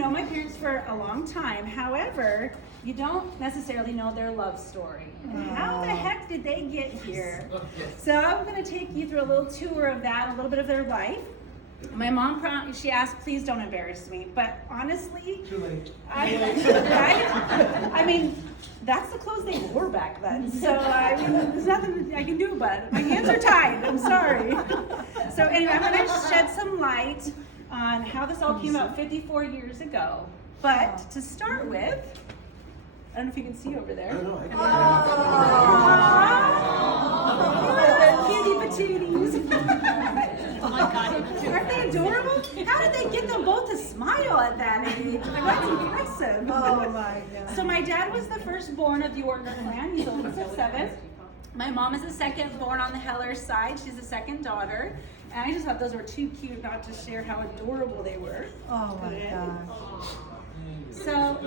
know my parents for a long time. However, you don't necessarily know their love story. How the heck did they get here? So I'm going to take you through a little tour of that, a little bit of their life. My mom, she asked, please don't embarrass me. But honestly, Too late. I mean, that's the clothes they wore back then. So I mean, there's nothing I can do about it. My hands are tied. I'm sorry. So anyway, I'm going to shed some light on how this all came out 54 years ago. But to start with, I don't know if you can see over there. Cutie patooties. Oh my God. Aren't they adorable? How did they get them both to smile at that age? That's impressive. Oh my God. So my dad was the firstborn of the Ortner clan. He's the oldest of 7. My mom is the second born on the Heller side. She's the second daughter. And I just thought those were too cute not to share how adorable they were. Oh my gosh. So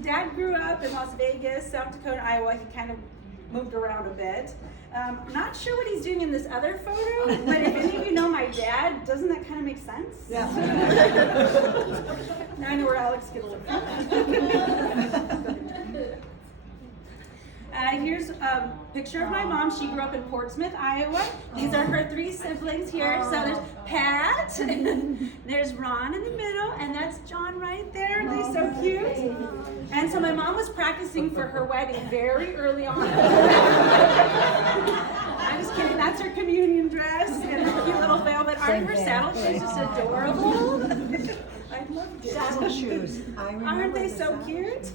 Dad grew up in Las Vegas, South Dakota, Iowa. He kind of moved around a bit. I'm not sure what he's doing in this other photo, but if any of you know my dad, doesn't that kind of make sense? Yeah. Now I know where Alex gets it from. Here's a picture of my mom. She grew up in Portsmouth, Iowa. These are her 3 siblings here. So there's Pat, there's Ron in the middle, and that's John right there. They're so cute. And so my mom was practicing for her wedding very early on. I'm just kidding. That's her communion dress and her cute little velvet. Aren't her saddle shoes just adorable? I love it. Saddle shoes. Aren't they so cute?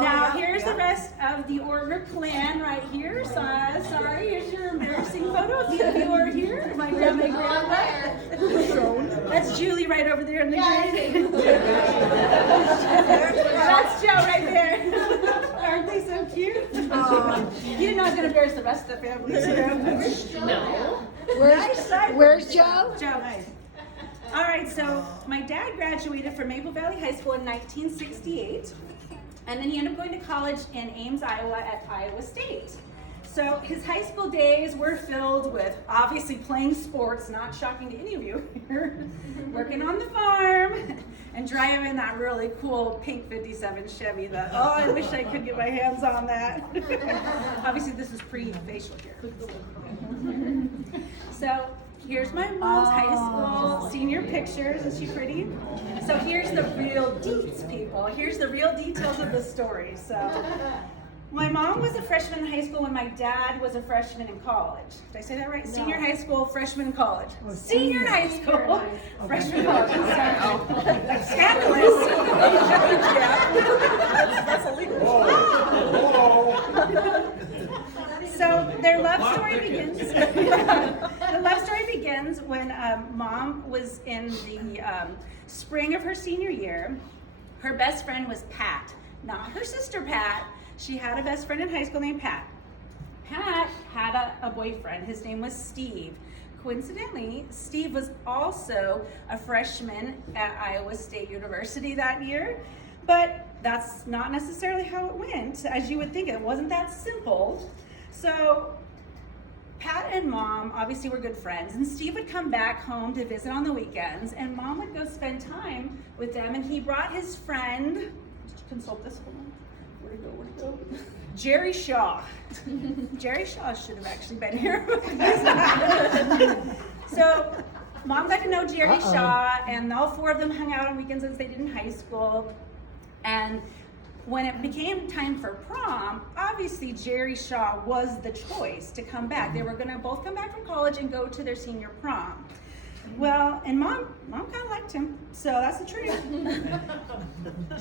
Now, here's the rest of the Ortner clan right here. So, sorry, here's your embarrassing photo. If you are here, my grandma and grandpa. That's Julie right over there in the green. That's Joe right there. Aren't they so cute? You're not going to embarrass the rest of the family, so. No. Where's Joe? Joe. All right, so my dad graduated from Maple Valley High School in 1968. And then he ended up going to college in Ames, Iowa at Iowa State. So his high school days were filled with obviously playing sports, not shocking to any of you here, working on the farm, and driving that really cool pink 57 Chevy that, oh, I wish I could get my hands on that. Obviously this is pre-facial hair. So here's my mom's high school senior pictures. Is she pretty? So here's the real deets, people. Here's the real details of the story. So my mom was a freshman in high school when my dad was a freshman in college. Did I say that right? No. Senior high school, freshman in college. Oh, senior high school, freshman in college. Scandalous. That's illegal. So their love story begins. The love story begins when Mom was in the spring of her senior year. Her best friend was Pat, not her sister Pat. She had a best friend in high school named Pat. Pat had a boyfriend. His name was Steve. Coincidentally, Steve was also a freshman at Iowa State University that year. But that's not necessarily how it went. As you would think, it wasn't that simple. So Pat and Mom obviously were good friends, and Steve would come back home to visit on the weekends, and Mom would go spend time with them, and he brought his friend, consult this one, where'd it go? Jerry Shaw. Jerry Shaw should have actually been here. So Mom got to know Jerry Shaw, and all 4 of them hung out on weekends as they did in high school. And when it became time for prom, obviously Jerry Shaw was the choice to come back. They were going to both come back from college and go to their senior prom. Well, and Mom kind of liked him, so that's the truth.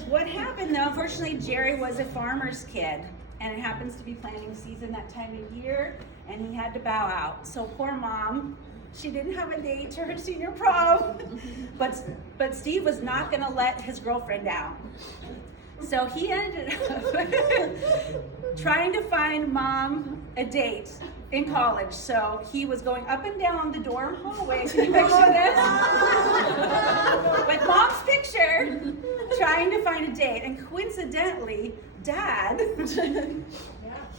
What happened though, unfortunately, Jerry was a farmer's kid, and it happens to be planting season that time of year, and he had to bow out. So poor Mom, she didn't have a date to her senior prom, but Steve was not going to let his girlfriend down. So he ended up trying to find Mom a date in college. So he was going up and down the dorm hallway. Can you picture this? With Mom's picture, trying to find a date. And coincidentally, Dad,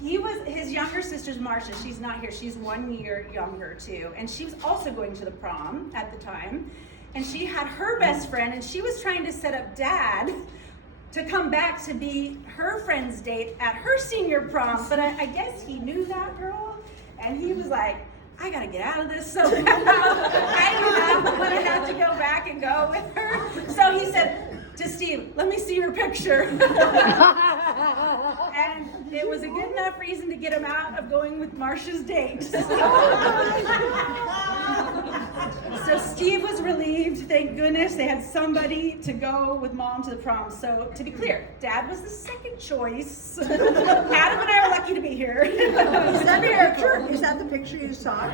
his younger sister's Marcia. She's not here. She's 1 year younger too. And she was also going to the prom at the time. and she had her best friend, and she was trying to set up Dad to come back to be her friend's date at her senior prom. But I guess he knew that girl, and he was like, I gotta get out of this so bad. I do not want to have to go back and go with her. So he said to Steve, let me see your picture. And it was a good enough reason to get him out of going with Marcia's date. So Steve was relieved, thank goodness they had somebody to go with Mom to the prom. So to be clear, Dad was the second choice. Adam and I are lucky to be here. Is that the picture you saw?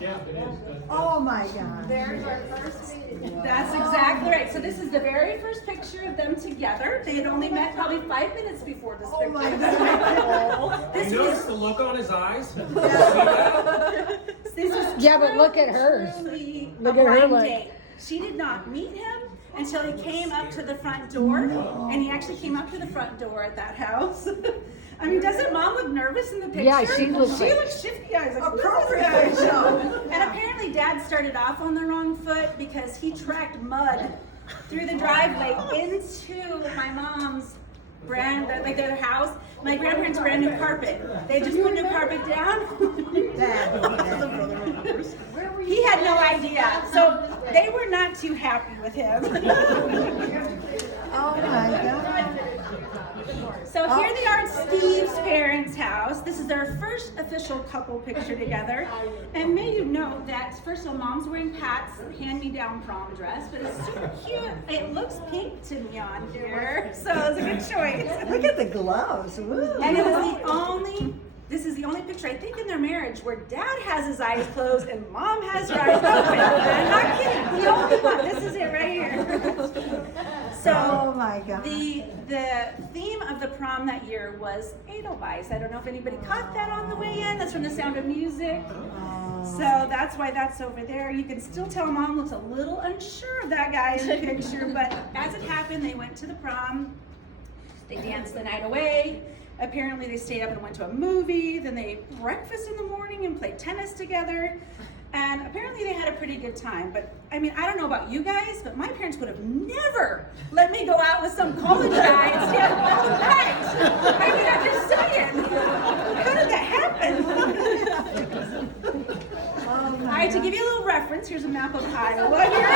Yeah, it is. Oh my God. There's our first meeting. That's exactly right. So this is the very first picture of them together. They had only met probably 5 minutes before this picture. Oh my God. You notice the look on his eyes? This is Yeah, but look at hers. truly Look a at her blind look. date. She did not meet him until he came up to the front door, and he actually came up to the front door at that house. I mean, doesn't Mom look nervous in the picture? Yeah, she looks like- looks shifty eyes. Like, Appropriate. And apparently Dad started off on the wrong foot because he tracked mud through the driveway into my mom's like their house. My grandparents' brand new carpet. They just put new carpet down. He had no idea. So they were not too happy with him. Oh my God. So here they are at Steve's parents' house. This is their first official couple picture together. And may you note that, first of all, Mom's wearing Pat's hand-me-down prom dress, but it's super cute. It looks pink to me on here, so it's a good choice. Look at the gloves. Woo. And it was this is the only picture, I think, in their marriage where Dad has his eyes closed and Mom has her eyes open. I'm not kidding. The only one. This is it right here. So, Oh my God. the theme of the prom that year was Edelweiss. I don't know if anybody caught that on the way in. That's from The Sound of Music. So that's why that's over there. You can still tell Mom looks a little unsure of that guy in the picture, but as it happened, they went to the prom. They danced the night away. Apparently they stayed up and went to a movie. Then they ate breakfast in the morning and played tennis together. And apparently they had a pretty good time. But I mean, I don't know about you guys, but my parents would have never let me go out with some college guy and stay up all night. I mean, I'm just saying. How did that happen? All right, to give you a little reference, here's a map of Iowa here.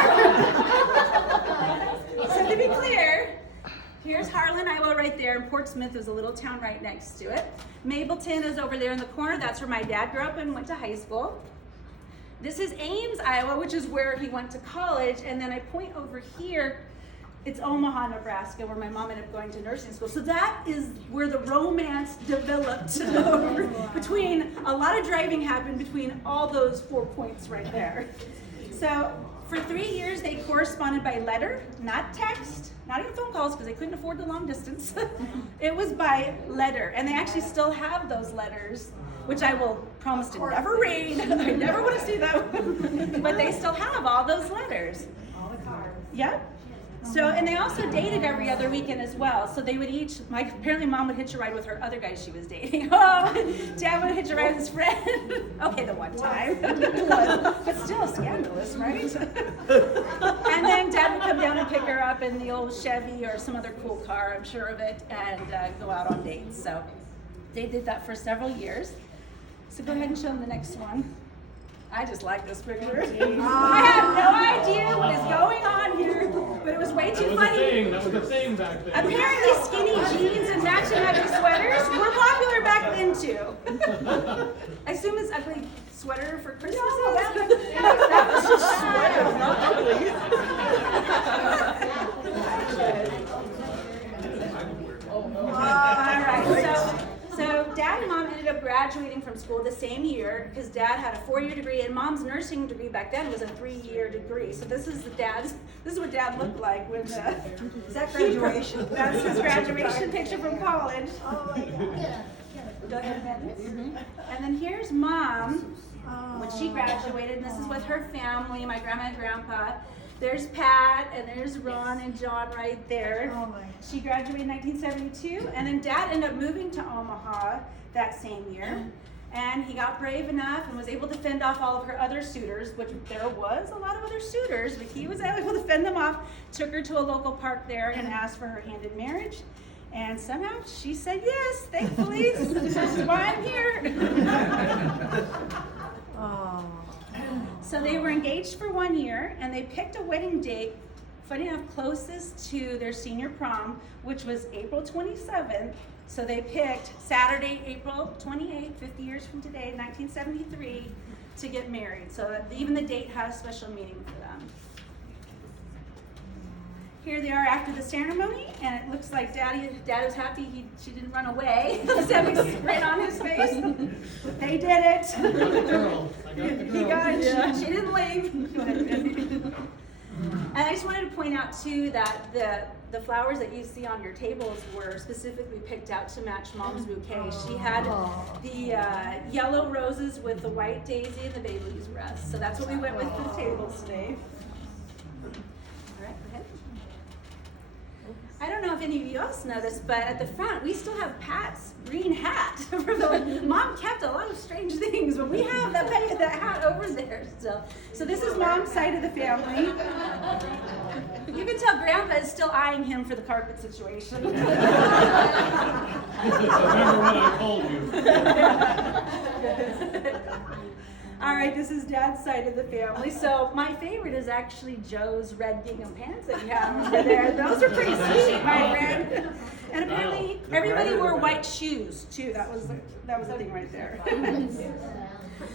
So to be clear, here's Harlan, Iowa right there, and Portsmouth is a little town right next to it. Mableton is over there in the corner. That's where my dad grew up and went to high school. This is Ames, Iowa, which is where he went to college. And then I point over here, it's Omaha, Nebraska, where my mom ended up going to nursing school. So that is where the romance developed. Between, a lot of driving happened between all those 4 points right there. So for 3 years, they corresponded by letter, not text, not even phone calls, because they couldn't afford the long distance. It was by letter, and they actually still have those letters, which I will promise to never read. I never want to see them. But they still have all those letters. All the cards. Yep. So, and they also dated every other weekend as well. So they would each, apparently Mom would hitch a ride with her other guys she was dating. Oh, Dad would hitch a ride with his friend. Okay, the one time. But still scandalous, right? And then Dad would come down and pick her up in the old Chevy or some other cool car, I'm sure of it, and go out on dates. So they did that for several years. So go ahead and show them the next one. I just like this picture. I have no idea what is going on here, but it was way too funny. That was a thing back then. Apparently skinny jeans and matching ugly sweaters were popular back then too. I assume it's ugly sweater for Christmas. That was a sweater, not ugly. All right, so Dad and Mom ended up graduating from school the same year because Dad had a 4-year degree and Mom's nursing degree back then was a 3-year degree. So this is what Dad looked like when Is that graduation? That's his graduation picture from college. Oh my God. Go ahead, Evan. And then here's Mom when she graduated, and this is with her family, my grandma and grandpa. There's Pat, and there's Ron and John right there. Oh my. She graduated in 1972, and then Dad ended up moving to Omaha that same year. And he got brave enough and was able to fend off all of her other suitors, which there was a lot of other suitors, but he was able to fend them off, took her to a local park there and asked for her hand in marriage. And somehow she said yes, thankfully. That's why I'm here. Oh. So they were engaged for 1 year, and they picked a wedding date, funny enough, closest to their senior prom, which was April 27th. So they picked Saturday, April 28th, 50 years from today, 1973, to get married. So that even the date has special meaning for them. Here they are after the ceremony, and it looks like Dad was happy she didn't run away. That was right on his face. They did it. I got the girl. I got the He girl. got it. She didn't leave. And I just wanted to point out too that the flowers that you see on your tables were specifically picked out to match Mom's bouquet. She had the yellow roses with the white daisy and the baby's breast. So that's what we went with for the tables today. All right, go ahead. I don't know if any of you else know this, but at the front we still have Pat's green hat. Mom kept a lot of strange things, but we have that hat over there still. So this is Mom's side of the family. You can tell Grandpa is still eyeing him for the carpet situation. Remember what I told you. All right, this is Dad's side of the family. So my favorite is actually Joe's red gingham pants that you have over there. Those are pretty sweet, my friend. And apparently everybody wore white shoes too. That was the thing right there.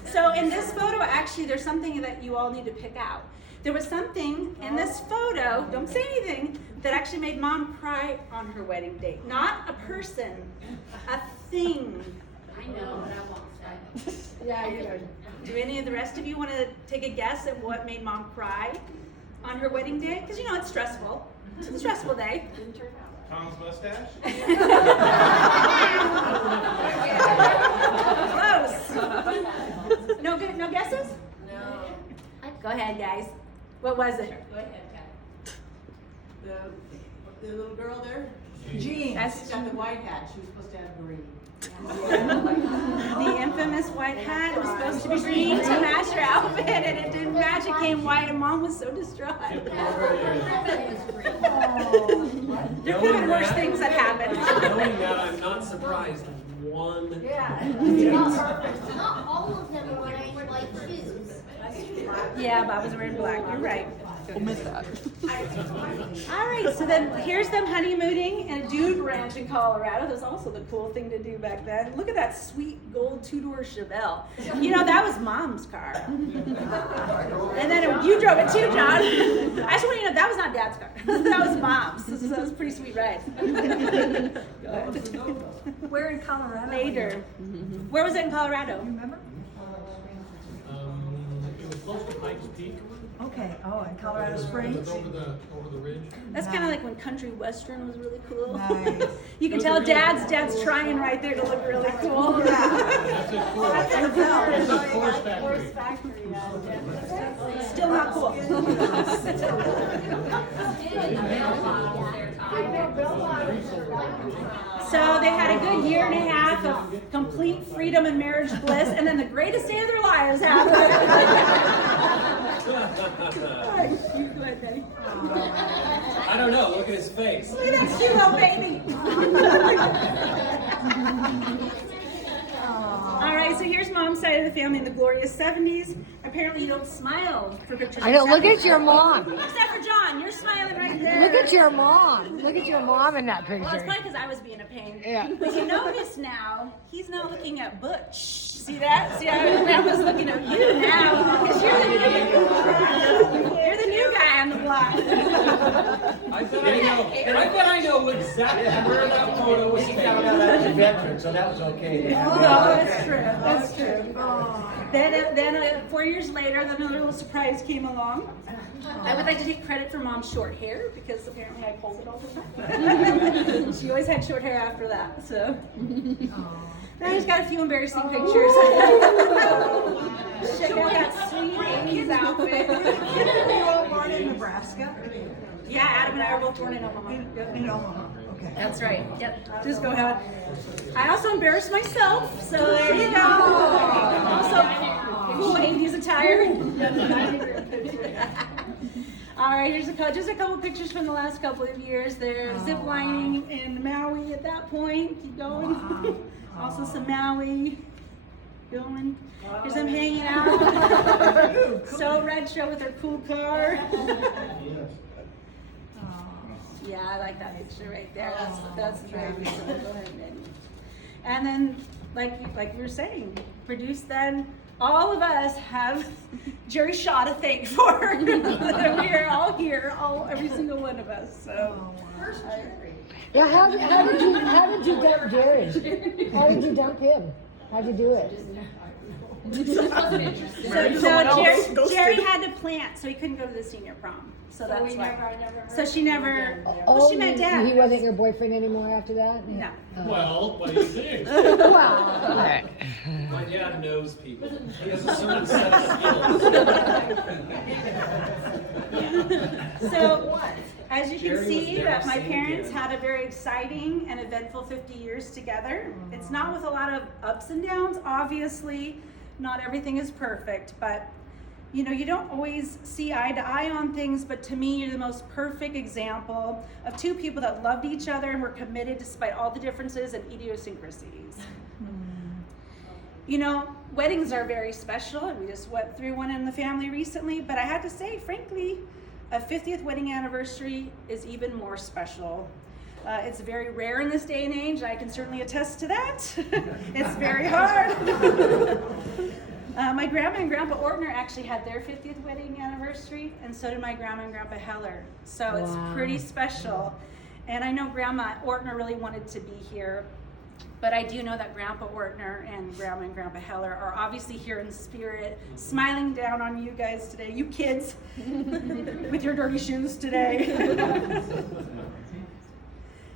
So in this photo, actually, there's something that you all need to pick out. There was something in this photo, don't say anything, that actually made Mom cry on her wedding date. Not a person, a thing. I know, but I won't say. Yeah, you know. Do any of the rest of you want to take a guess at what made Mom cry on her wedding day? Because you know it's stressful. It's a stressful day. Tom's mustache? Close. No guesses? No. Go ahead, guys. What was it? Go ahead, Pat. The little girl there, Jean. That's she's got the white hat, she was supposed to have green. the infamous white hat. It was supposed to be green to match her outfit, and it didn't match. It came white, and Mom was so distraught. There could have been worse things that happened. Knowing that, I'm not surprised. One. Not all of them are wearing white shoes. Yeah, Bob was wearing black. You're right. We'll miss that. All right, so then here's them honeymooning in a dude ranch in Colorado. That was also the cool thing to do back then. Look at that sweet gold two-door Chevelle. You know, that was Mom's car. And then you drove it too, John. I just want you to know that was not Dad's car. That was Mom's. That was a pretty sweet ride. Go ahead. Where in Colorado? Later. Where was it in Colorado? Remember? It was close to Pikes Peak. Okay. Oh, in Colorado It Springs. was over the ridge. That's kind of like when country western was really cool. Nice. You can tell Dad's trying right there to look really cool. That's it, Ford. It's a Ford factory. Still not cool. So they had a good year and a half of complete freedom and marriage bliss, and then the greatest day of their lives happened. All right, you go ahead, Betty. I don't know. Look at his face. Look at that cute little baby. All right, so here's Mom's side of the family in the glorious 70s. Apparently you don't smile for pictures. I know. of Look at 70s. your mom. Except for John, you're smiling right there. Look at your mom. Look at your mom in that Well, it's picture. probably because I was being a pain. Yeah. But you notice now, he's now looking at Butch. See that? See how Grandpa's looking at you now? Because you're the new guy on the block. I bet I know exactly where that photo was taken. That's a veteran, so that was okay. Oh, that's true. That's true. Then 4 years later, then another little surprise came along. I would like to take credit for Mom's short hair because apparently I pulled it all the time. She always had short hair after that. So now I just got a few embarrassing pictures. Check out that sweet 80s outfit. Were you all born in Nebraska? Yeah, Adam and I are both born in Omaha. In Omaha. Okay. That's right. Yep. Just go ahead. I also embarrassed myself, so there you go. Also, cool 80s attire. All right, here's just a couple pictures from the last couple of years. They're zip lining in Maui at that point. Keep going. Wow. Also some Maui. Going. Here's them hanging out. So retro with their cool car. Yeah, I like that picture right there. That's very beautiful. Go ahead, Mandy. And then, like we were saying, produced then. All of us have Jerry Shaw to thank for. We are all here, every single one of us. So. Yeah, how did you dump Jerry? How did you dump him? How'd you do it? So Jerry had to plant, so he couldn't go to the senior prom. So that's why. So she never. Well, she met Dad. He wasn't your boyfriend anymore after that? No. Well, what do you think? Wow. My dad knows people. He has a certain set of skills. So, as you can Jerry see, was that my never seen parents again. had a very exciting and eventful 50 years together. It's not with a lot of ups and downs, obviously. Not everything is perfect, but you know, you don't always see eye to eye on things, but to me, you're the most perfect example of two people that loved each other and were committed despite all the differences and idiosyncrasies. You know, weddings are very special, and we just went through one in the family recently, but I had to say, frankly, a 50th wedding anniversary is even more special. It's very rare in this day and age. I can certainly attest to that. It's very hard. My grandma and grandpa Ortner actually had their 50th wedding anniversary, and so did my grandma and grandpa Heller. So it's pretty special. And I know grandma Ortner really wanted to be here, but I do know that Grandpa Ortner and Grandpa Heller are obviously here in spirit, smiling down on you guys today, you kids, with your dirty shoes today.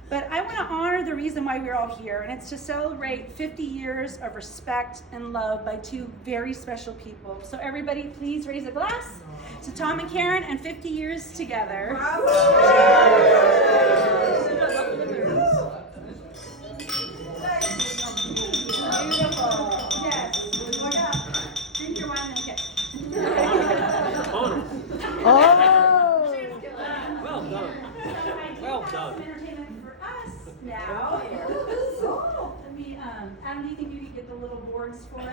But I want to honor the reason why we're all here, and it's to celebrate 50 years of respect and love by two very special people. So everybody, please raise a glass to Tom and Karen and 50 years together. Beautiful. Yes. Drink your wine and kiss. Oh! Well done. Well done. Entertainment for us now. Let me, Adam, do you think you could get the little boards for us?